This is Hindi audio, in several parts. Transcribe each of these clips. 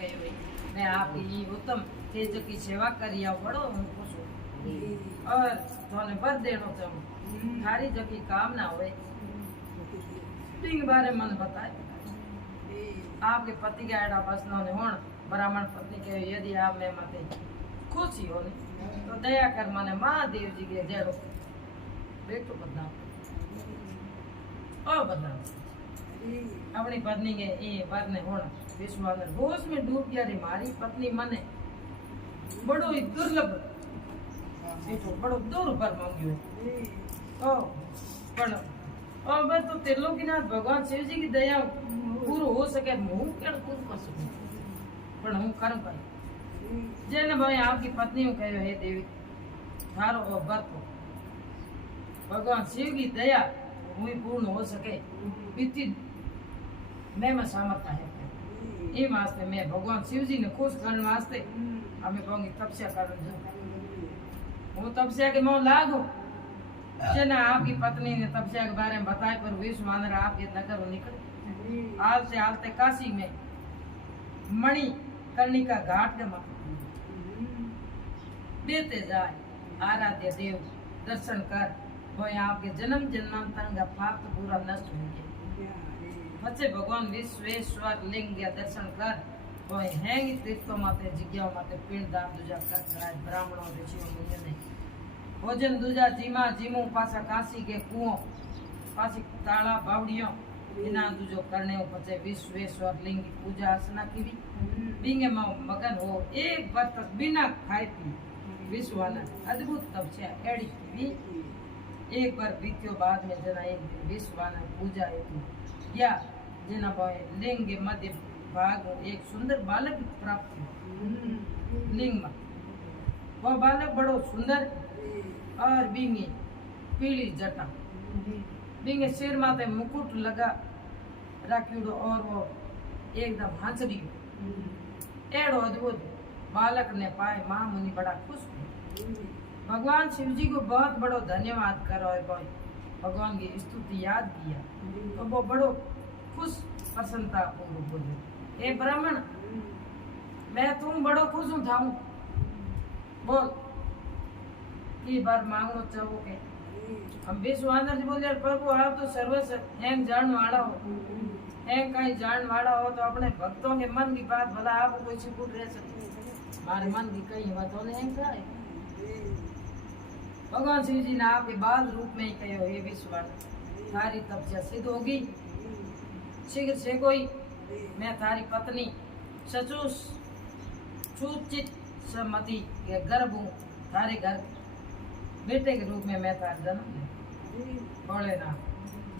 कही मैं आपकी उत्तम तेज की सेवा करिया बड़ो हूँ खुश हूँ और थोने बर देनो चाहूँ थारी जो की कामना होए के बारे मन बताए आपके पति का एड़ा बसनो ने होण ब्राह्मण पत्नी के यदि आप में मते खुशी हो तो दया कर मने महादेव जी के जेड़ो बेटो बदनाम ओ बदनाम अपनी पत्नी के ये वर ने होना विश्वास होश में डूब गया रे मारी पत्नी मने बड़ो ही दुर्लभ सेठो बड़ो दूर पर मांगियो ओ पण और बस तो त्रिलोकीनाथ भगवान शिव जी की दया पूरो हो सके हूँ क्या पूर्ण कर सकूं पण हूँ कर्म कर जेने भाई आपकी पत्नी को कहो हे देवी थारो और व्रत भगवान शिव की दया हुई पूर्ण हो सके इतनी मैं सामर्थ्य है ये वास्ते मैं भगवान शिव जी ने खुश करने वास्ते हमें कहूंगी तपस्या कर वो तपस्या के मोह लागो जना आपकी पत्नी ने तपस्या के बारे में बताया पर विश्व मानर आपके नगर निकले हाल से हालते काशी में मणि कर्णिका घाट के माथे देते जाए आराध्य देव दर्शन कर वो आपके जन्म जन्मांतर का पाप तो पूरा नष्ट हो गया बच्चे भगवान विश्वेश्वर लिंग या दर्शन कर वो हैंगी तीर्थों माते जिज्ञाओं माते पिंड दान दूजा कर कराए ब्राह्मणों ऋषियों मुनियों ने भोजन दूजा जीमा जीमू पासा काशी के कुओं पासी ताला बावड़ियों इना दूजो करने पचे विश्वेश्वर लिंग की पूजा अर्चना की भी बिंगे मगन हो एक बार तक बिना खाए पी विश्वाना अद्भुत तपस्या एड़ी की भी एक बार बीत्यो बाद में जना एक दिन विश्वाना पूजा हेतु या जना भाई लिंग के मध्य भाग एक सुंदर बालक प्राप्त हुआ लिंग में वह बालक बड़ो सुंदर और बिंगी पीली जटा बिंगे सिर माथे मुकुट लगा रखियो और वो एकदम हंसरी एड़ो अद्भुत बालक ने पाए मां मुनि बड़ा खुश हुए भगवान शिव जी को बहुत बड़ो धन्यवाद करो है भाई भगवान की स्तुति याद किया तो वो बड़ो खुश प्रसन्नता पूर्व बोले हे ब्राह्मण मैं तुम बड़ो खुश हूँ थाऊ बोल की बार मांगो चाहो के हम विश्वानंद जी बोले प्रभु आप तो सर्वस हैंग जान वाला हो हैंग कहीं जान वाला हो तो अपने भक्तों के मन की बात भला आप कोई छिपुट रह सकते हमारे मन की कई बातों ने हैंग कराए भगवान शिव जी ने आपके बाल रूप में ही कहो हे विश्वानंद थारी तपस्या सिद्ध होगी शीघ्र से कोई मैं थारी पत्नी सचुस सुचित सम्मति के गर्भ हूँ थारे घर बेटे के रूप में मैं तार जन्म ले बोले ना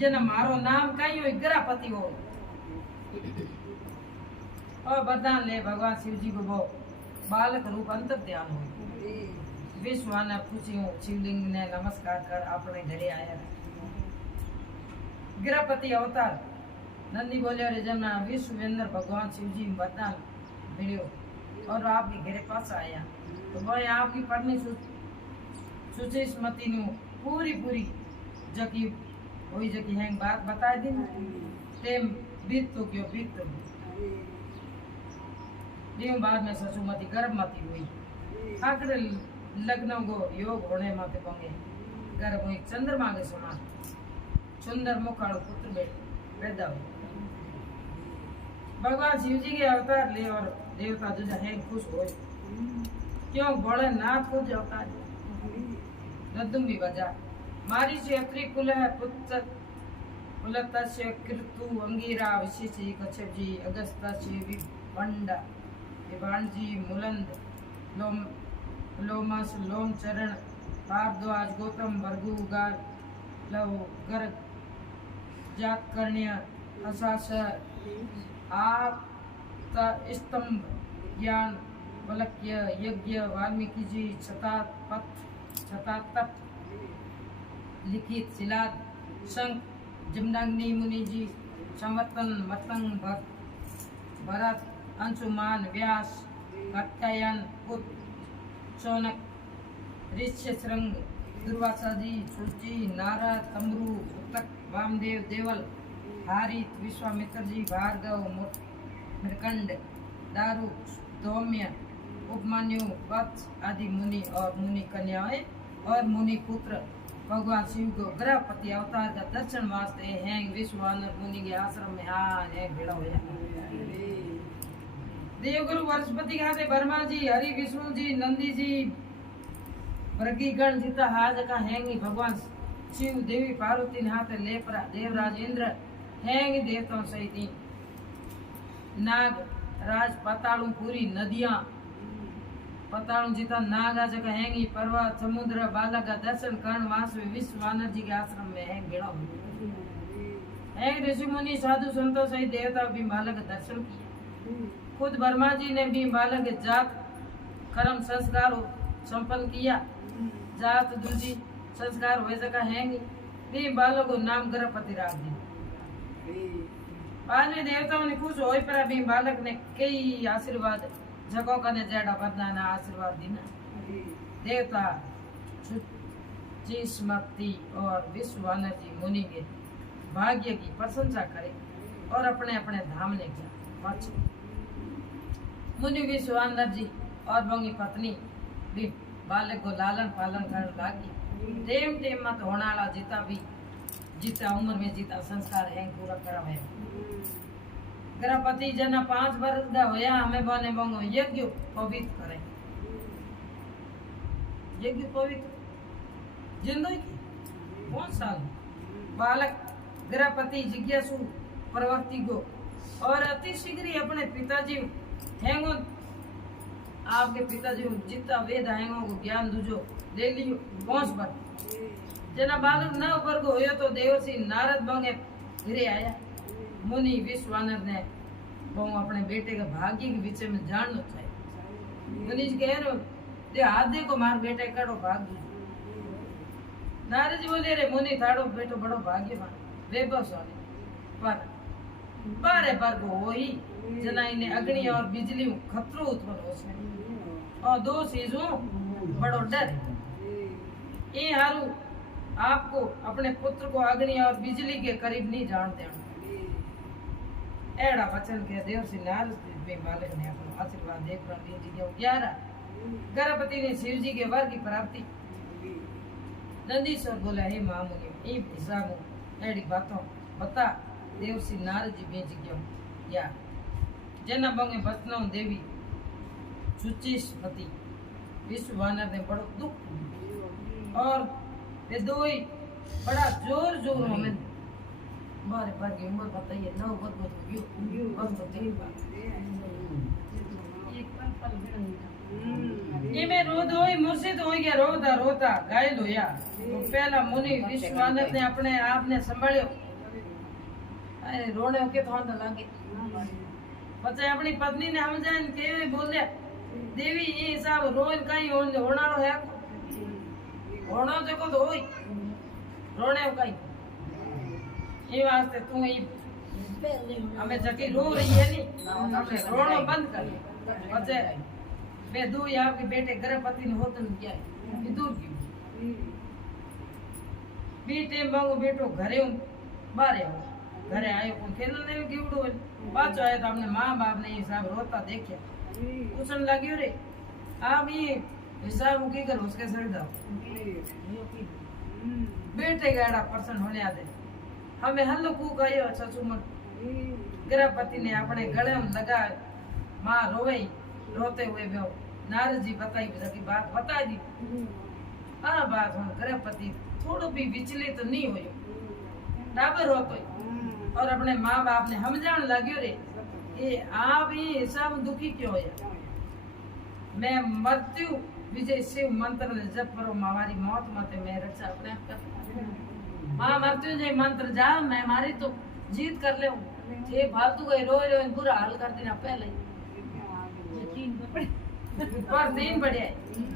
जना मारो नाम कहीं हो ग्रहपति हो और वरदान ले भगवान शिव जी को वो बालक रूप अंतर ध्यान हो विश्वाना पूछी हूँ शिवलिंग ने नमस्कार कर अपने घरे आया ग्रहपति अवतार नंदी बोले अरे जमना विश्वेंद्र भगवान शिव जी वरदान मिलियो और आपके घरे पास आया तो वो आपकी पत्नी सुचेस्मती नु पूरी पूरी जकी वही जकी हैंग बात बता दी टेम बीत तो क्यों बीत तो दिन बाद में ससुमती गर्भवती हुई आखिर लग्न को योग होने माते पंगे गर्भ हुई चंद्रमा के समान सुंदर मुखाड़ पुत्र पैदा हुए भगवान शिव जी के अवतार ले और देवता दूजा हैंग खुश हो क्यों बड़े नाथ को अवतार रद्दुम भी बजा मारी से अत्रि कुल है पुत्र कुलतस्य कृतु अंगीरा विशेषी कच्छप जी अगस्त्य विपंड विभांजी मुलंद लोम लोमस लोम चरण पारद्वाज गौतम भर्गुगार लव गर्ग जात कर्ण्य असास आप स्तंभ ज्ञान वलक्य यज्ञ वाल्मीकि जी छतातप लिखित शिलाद शंख जमदग्नि मुनि जी संवर्तन मतंग भरत अंशुमान व्यास कात्यायन पुत्र शौनक ऋष्यशृंग दुर्वासा जी सूची नारद तम्रू उत्तक वामदेव देवल हारित विश्वामित्र जी भार्गव मृकंड दारू, धौम्य, उपमान्यु, वत्स आदि मुनि और मुनि कन्याएं और मुनि पुत्र भगवान शिव को ग्रहपति अवतार का दर्शन वास्ते हैं विश्वानर मुनि के आश्रम में है भिड़ा हो देवगुरु वनस्पति खाते ब्रह्मा जी, हरि, विष्णु जी, नंदी जी, भृगीगण जीता हाज का हैंगी भगवान शिव, देवी पार्वती हाथ लेपरा, देवराज इंद्र हैंगी देवताओं सहित नाग राज पातालू पूरी नदियां पतालू जीता नागा जगह हैंगी पर्वत समुद्र बालक का दर्शन कर्ण वास विश्वानर जी के आश्रम में है गिड़ा है ऋषि मुनि साधु संतों सहित देवता भी बालक का दर्शन किया। खुद ब्रह्मा जी ने भी बालक के जात कर्म संस्कार संपन्न किया। जात दूजी संस्कार हुए जगह हैंगी भी बालक को नाम ग्रहपति राख दी। बाद में देवताओं ने खुश हो पर भी बालक ने कई आशीर्वाद जगों का ने जेड़ा वरदान आशीर्वाद दीना। देवता स्मृति और विश्वानर जी मुनि के भाग्य की प्रशंसा करे और अपने अपने धाम ने गया। मुनि विश्वानर जी और बंगी पत्नी भी बालक को लालन पालन करने लगी। टेम टेम मत होनाला जीता भी जीता उम्र में जीता संस्कार है पूरा करा है। ग्रहपति जना 5 वर्ष का होया हमें बने बंगो यज्ञ पवित्र करे। यज्ञ पवित्र जिंदगी की 5 साल बालक ग्रहपति जिज्ञासु प्रवृत्ति को और अति शीघ्र ही अपने पिताजी हैंगो आपके पिताजी जितना वेद हैंगो को ज्ञान दूजो ले लियो 5 वर्ष जना बालक 9 वर्ष होयो तो देवर्षि नारद बंगे घरे आया। मुनि विश्वानर ने वो अपने बेटे के भाग्य के विषय में जानना चाहिए। मुनि जी कह रहे दे हाथ देखो मार बेटे कड़ो भाग्य। नारद जी बोले रे मुनि थाड़ो बेटो बड़ो भाग्यवान वैभवशाली पर बारे पर को वही जना इन्हें अग्नि और बिजली खतरो उत्पन्न हो सके और 2 चीजों बड़ो डर ये हारू आपको अपने पुत्र को अग्नि और बिजली के करीब नहीं जान देना। एड़ा वचन के देव श्री नारद में बालक ने अपना आशीर्वाद दे प्रवीण जी के 11 गर्भवती ने शिव जी के वर की प्राप्ति। नंदीश्वर बोला हे मामुनि इन हिसाब एड़ी बातों बता देव श्री नारद जी भेज गयो या जना बंगे बचनों देवी सुचिस्मति विश्ववानर ने बड़ो दुख और वे दो ही बड़ा जोर जोर में बारे बार की उम्र बताइए 9 वर्ष हो गयो बस तो ये मैं रो दो ही मुर्शिद हो गया रोता रोता घायल होया। तो पहला मुनि विश्वानर ने अपने आप ने संभालियो अरे रोने के तो हाथ लागे बच्चे अपनी पत्नी ने समझाए के बोले देवी ये हिसाब रोज कहीं होना है होना जको तो होई रोने कहीं ये वास्ते तू ही हमें जकी रो रही है नी हमने रोना बंद कर बच्चे वे दो आपके बेटे गर्भवती ने होतन किया है दूर क्यों बेटे मांगो बेटो घरे बारे हो घरे आयो कौन खेलने ने गिवड़ो पाछो आया तो हमने माँ बाप ने हिसाब रोता देखे पूछन लगी रे आप ये हिसाब की कर उसके सर जाओ बेटे गाड़ा पर्सन होने आते हमें हल्लो कूक आयो ससुमन गर्भवती ने अपने गले में लगा माँ रोवे रोते हुए वो नारद जी बताई की बात बता दी। हाँ बात हम गर्भवती थोड़ो भी विचलित तो नहीं हुई डाबर हो कोई और अपने माँ बाप ने समझाने लगियो रे ये आप ये सब दुखी क्यों है मैं मृत्यु विजय शिव मंत्र ने जप करो हमारी मौत मत मैं रक्षा अपने आप कर माँ मृत्युंजय मंत्र जा मैं मारी तो जीत कर ले ये फालतू गए रो रो बुरा हाल कर देना पहले पर 3 बढ़िया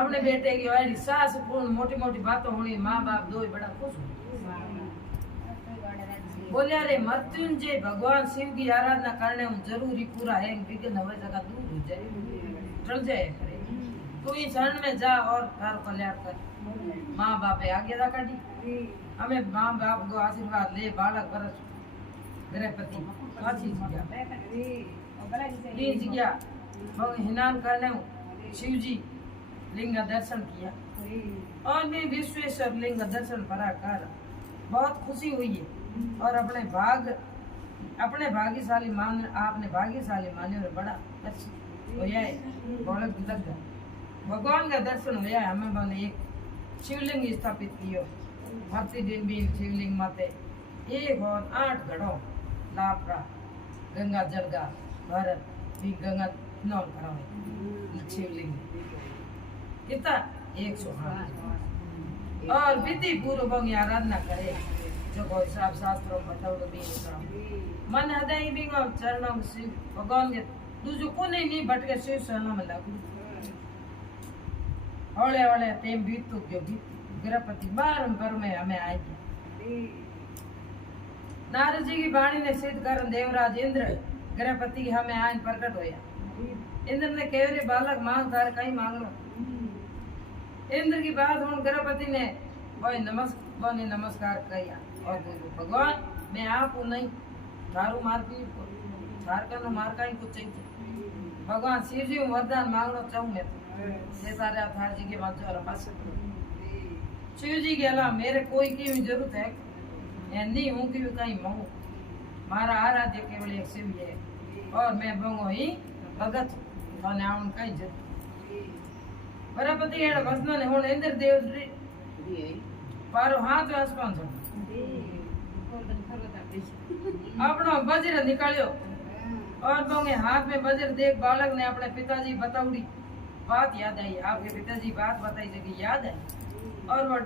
अपने बेटे की वाली सास पूर्ण मोटी मोटी बातों होनी माँ बाप दो ही बड़ा खुश बोलिया रे मृत्युंजय भगवान शिव की आराधना करने में जरूरी पूरा है विघ्न हवे जगह दूर हो जाए टल जाए करे तू इस शरण में जा और तार कल्याण कर माँ बाप आगे जा काटी हमें माँ बाप को आशीर्वाद ले बालक वर्ष गृहपति काची जिज्ञा हिनान करने शिव जी लिंग का दर्शन किया और मैं विश्वेश्वर लिंग का दर्शन कर बहुत खुशी हुई है और अपने भाग्यशाली मान आपने भाग्यशाली माने और बड़ा दर्शन होया है बहुत लग गया भगवान का दर्शन होया है हमें बने एक शिवलिंग स्थापित कियो प्रतिदिन भी शिवलिंग माते 1 और 8 घड़ों लापरा गंगा जल का भारत भी गंगा स्नान करावे शिवलिंग कितना 108 और विधि पूर्वक की आराधना करे जो कोई साफ शास्त्रों बताओ तो भी मन हृदय भी चरणों शिव भगवान के दूसरे को नहीं भटके शिव शरण में लागू हौले हौले तेम बीतू जो बीत गृहपति बारंबार में हमें आएगी नारद जी की वाणी ने सिद्ध कर देवराज इंद्र गृहपति की हमें आयन प्रकट होया इंद्र ने केवल बालक मांग कर कहीं मांग लो इंद्र की बात हूं गृहपति ने वही नमस्कार किया और बोलो भगवान मैं आप हूं नहीं थारू मार भी थार का मार का ही कुछ चाहिए भगवान शिव जी वरदान मांगना चाहूं मैं तो सारे थार जी के बात जो पास शिव जी के अलावा मेरे कोई की भी जरूरत है मैं नहीं हूं कि कहीं मांगू मारा आराध्य केवल एक शिव है और मैं बंगो ही भगत थाने आउन कहीं जरूरत बरापति एड़ा वसना ने हुन इंद्र देव पारो हाथ आसमान छो अपनो वज्र निकालियो और बंगे हाथ में वज्र देख बालक ने अपने पिताजी बताउड़ी बात याद आई आपके पिताजी बात बताई जगह याद आई और वो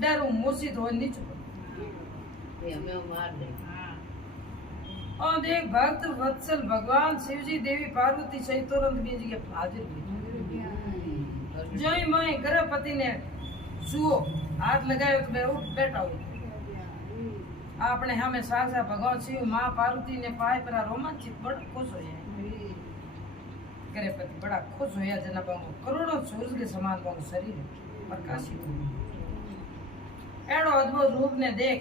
डर मूर्छित हो नीचे मार दे और देख भक्त वत्सल भगवान शिव जी देवी पार्वती सहित तुरंत बीज के हाजिर हुई जो ही मैं गृहपति ने सुओ हाथ लगायो तो मैं उठ बैठा हुई आपने हमें साक्षात भगवान शिव माँ पार्वती ने पाए पर रोमांचित बड़ा खुश हो गृहपति बड़ा खुश होया जना बांगो करोड़ों सूरज के समान बांगो शरीर प्रकाशित एड़ो अद्भुत रूप ने देख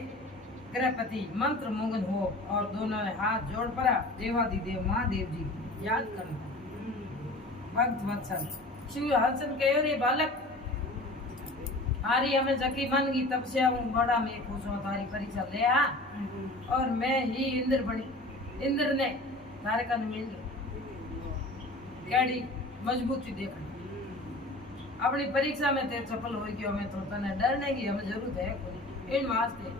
गृहपति मंत्र मुग्ध हो और दोनों ने हाथ जोड़ पड़ा देवादिदेव महादेव जी याद करना भक्त वत्सल शिव हसन कहो रे बालक हारी हमें जकी मन की तपस्या हूँ बड़ा मैं खुश हूँ तारी परीक्षा ले आ और मैं ही इंद्र बनी इंद्र ने तारे का मिल गाड़ी मजबूती देखा अपनी परीक्षा में तेरे सफल हो गई हमें तो तने डरने की हमें जरूरत है कोई इन वास्ते